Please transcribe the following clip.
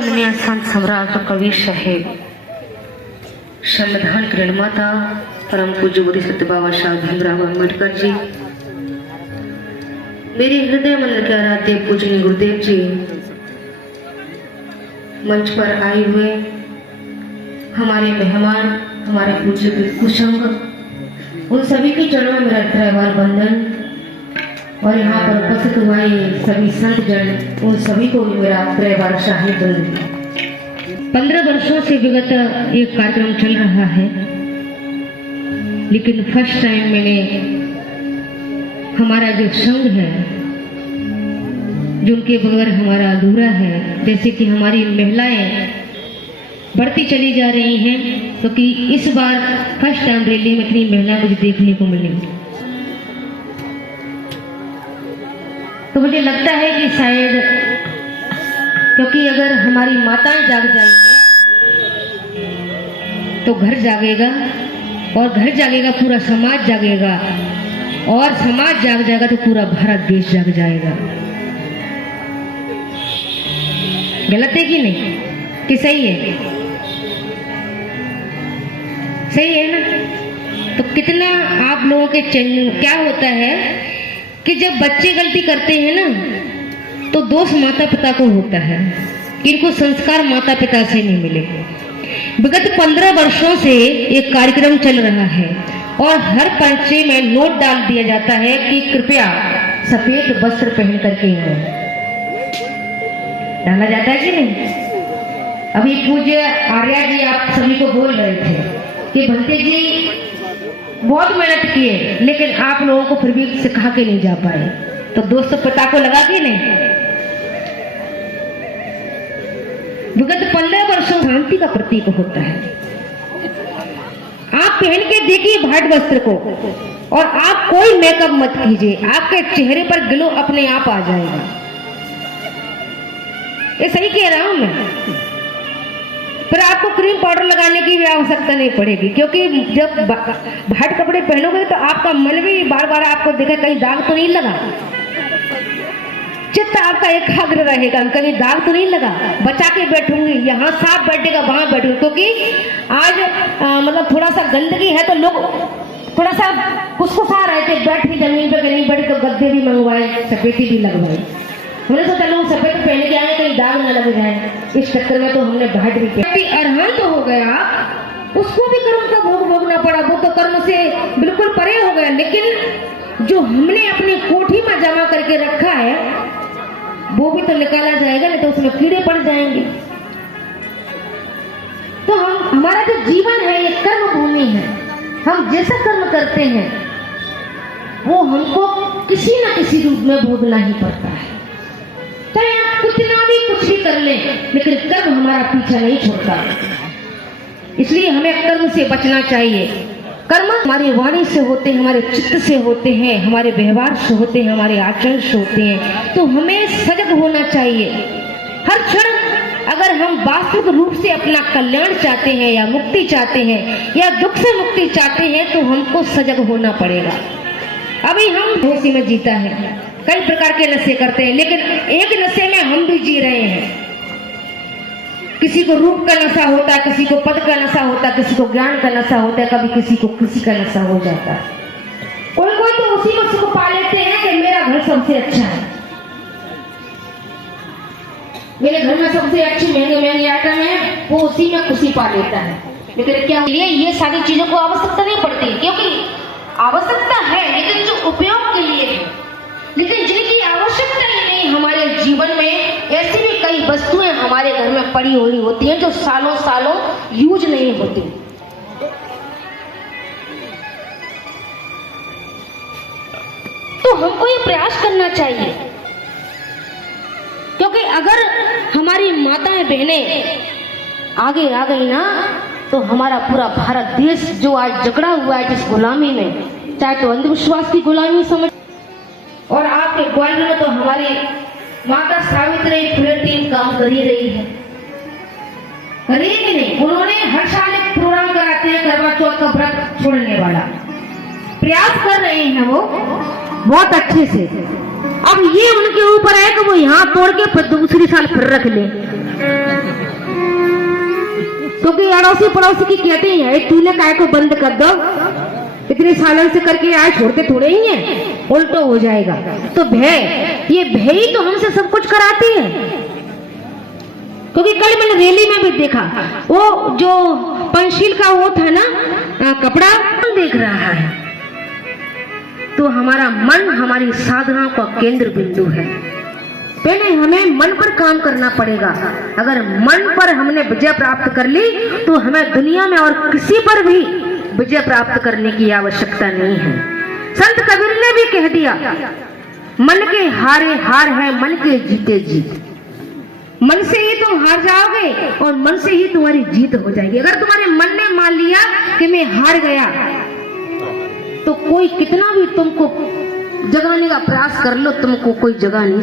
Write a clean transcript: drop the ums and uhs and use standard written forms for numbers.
वंदनीय संत सम्राट कबीर साहेब, संविधान के निर्माता परम पूज्य बुद्धि सत्य बाबा साहब भीमराव अम्बेडकर जी, मेरे हृदय मंदिर के आराध्य पूजनीय गुरुदेव जी, मंच पर आए हुए हमारे मेहमान, हमारे पूज्य कुसंग, उन सभी के चरणों में मेरा त्रैवार वंदन। और यहाँ पर उपस्थित हुए सभी संत जन, उन सभी को भी मेरा त्रैवार शाही वंदन। 15 वर्षों से विगत एक कार्यक्रम चल रहा है, लेकिन फर्स्ट टाइम मैंने हमारा जो संघ है, जिनके बगैर हमारा अधूरा है, जैसे कि हमारी महिलाएं बढ़ती चली जा रही हैं, तो कि इस बार फर्स्ट टाइम रैली में इतनी महिलाएं मुझे देखने को मिली। तो मुझे लगता है कि शायद, क्योंकि अगर हमारी माताएं जाग जाएंगी तो घर जागेगा, और घर जागेगा पूरा समाज जागेगा, और समाज जाग जाएगा तो पूरा भारत देश जाग जाएगा। गलत है कि नहीं, कि सही है? सही है ना? तो कितना आप लोगों के क्या होता है कि जब बच्चे गलती करते हैं ना, तो दोष माता पिता को होता है, इनको संस्कार माता पिता से नहीं मिले। विगत 15 वर्षों से एक कार्यक्रम चल रहा है, और हर पर्चे में नोट डाल दिया जाता है कि कृपया सफेद वस्त्र पहन करके आए। डाला जाता है कि नहीं? अभी पूज्य आर्या जी आप सभी को बोल रहे थे कि भंते जी बहुत मेहनत किए, लेकिन आप लोगों को फिर भी सिखा के नहीं जा पाए, तो दोस्तों पिता को लगा कि नहीं? विगत 15 वर्षों शांति का प्रतीक होता है। आप पहन के देखिए भाट वस्त्र को, और आप कोई मेकअप मत कीजिए, आपके चेहरे पर ग्लो अपने आप आ जाएगा। ये सही कह रहा हूं मैं। फिर आपको क्रीम पाउडर लगाने की भी आवश्यकता नहीं पड़ेगी, क्योंकि जब भाट कपड़े पहनोगे तो आपका मन भी बार बार आपको देखे कहीं दाग तो नहीं लगा, चित्त आपका एकाग्र रहेगा, कहीं दाग तो नहीं लगा। बचा के बैठूंगी, यहाँ साफ बैठेगा, वहां बैठूंगी, क्योंकि आज मतलब थोड़ा सा गंदगी है तो लोग थोड़ा सा कुछ-कुछा रहे थे, बैठ के जमीन पे नहीं बैठ, तो गद्दे भी मंगवाए, सफेदी भी लगवाई। हमने सोचा लोग सफेद पहन के आए कहीं दाग न लग जाए, इस चक्कर में तो हमने भाट भी पहनी। अरहंत तो हो गया, उसको भी कर्म का भोग भोगना पड़ा, वो तो कर्म से बिल्कुल परे हो गया, लेकिन जो हमने अपनी कोठी में जमा करके रखा है वो भी तो निकाला जाएगा, नहीं तो उसमें कीड़े पड़ जाएंगे। तो हमारा जो जीवन है ये कर्म भूमि है, हम जैसा कर्म करते हैं वो हमको किसी न किसी रूप में भोगना ही पड़ता है। चाहे आप कितना भी कुछ भी कर लें, लेकिन कर्म हमारा पीछा नहीं छोड़ता। इसलिए हमें कर्म से बचना चाहिए। कर्म हमारी वाणी से होते हैं, हमारे चित्त से होते हैं, हमारे व्यवहार से होते हैं, हमारे आचरण से होते हैं। तो हमें सजग होना चाहिए हर क्षण। अगर हम वास्तविक रूप से अपना कल्याण चाहते हैं, या मुक्ति चाहते हैं, या दुख से मुक्ति चाहते हैं, तो हमको सजग होना पड़ेगा। अभी हम होशी में जीता है, कई प्रकार के नशे करते हैं, लेकिन एक नशे में हम भी जी रहे हैं। किसी को रूप का नशा होता है, किसी को पद का नशा होता है, किसी को ज्ञान का नशा होता है, कभी किसी को कृषि का नशा हो जाता है। कोई कोई तो उसी में सुख पा लेते हैं कि मेरा घर सबसे अच्छा है, मेरे घर में सबसे अच्छी महंगी आइटम है, वो उसी में खुशी पा लेता है। लेकिन क्या ये सारी चीजों को आवश्यकता नहीं पड़ती, क्योंकि आवश्यकता है लेकिन जो उपयोग के लिए है। लेकिन जिनकी आवश्यकता ही नहीं, हमारे जीवन में ऐसी भी कई वस्तुएं हमारे घर में पड़ी हुई होती हैं जो सालों सालों यूज नहीं होती। तो हमको ये प्रयास करना चाहिए, क्योंकि अगर हमारी माताएं बहनें आगे आ गई ना, तो हमारा पूरा भारत देश जो आज जकड़ा हुआ है जिस गुलामी में, चाहे तो अंधविश्वास की गुलामी समझ, और आपके ग्वालियर में तो हमारी माता सावित्री फुले टीम काम कर ही रही है, कर ही नहीं। उन्होंने हर साल एक प्रोग्राम कराते हैं करवा चौथ का व्रत छोड़ने वाला, प्रयास कर रहे हैं वो बहुत अच्छे से। अब ये उनके ऊपर है कि वो यहाँ तोड़ के फिर दूसरी साल फिर रख ले, क्योंकि अड़ोसी पड़ोसी की कहते ही है तूने काय को बंद कर दो, इतने सालन से करके आए छोड़ते थोड़े ही है, उल्टो हो जाएगा। तो ये भय ही तो हमसे सब कुछ कराती है। क्योंकि कल मैंने रैली में भी देखा, वो जो पंचशील का वो था ना कपड़ा देख रहा है, तो हमारा मन हमारी साधना का केंद्र बिंदु है। पहले हमें मन पर काम करना पड़ेगा। अगर मन पर हमने विजय प्राप्त कर ली तो हमें दुनिया में और किसी पर भी विजय प्राप्त करने की आवश्यकता नहीं है। संत कबीर ने भी कह दिया, मन के हारे हार है, मन के जीते जीत। मन से ही तुम हार जाओगे और मन से ही तुम्हारी जीत हो जाएगी। अगर तुम्हारे मन ने मान लिया कि मैं हार गया, तो कोई कितना भी तुमको जगाने का प्रयास कर लो, तुमको कोई जगा नहीं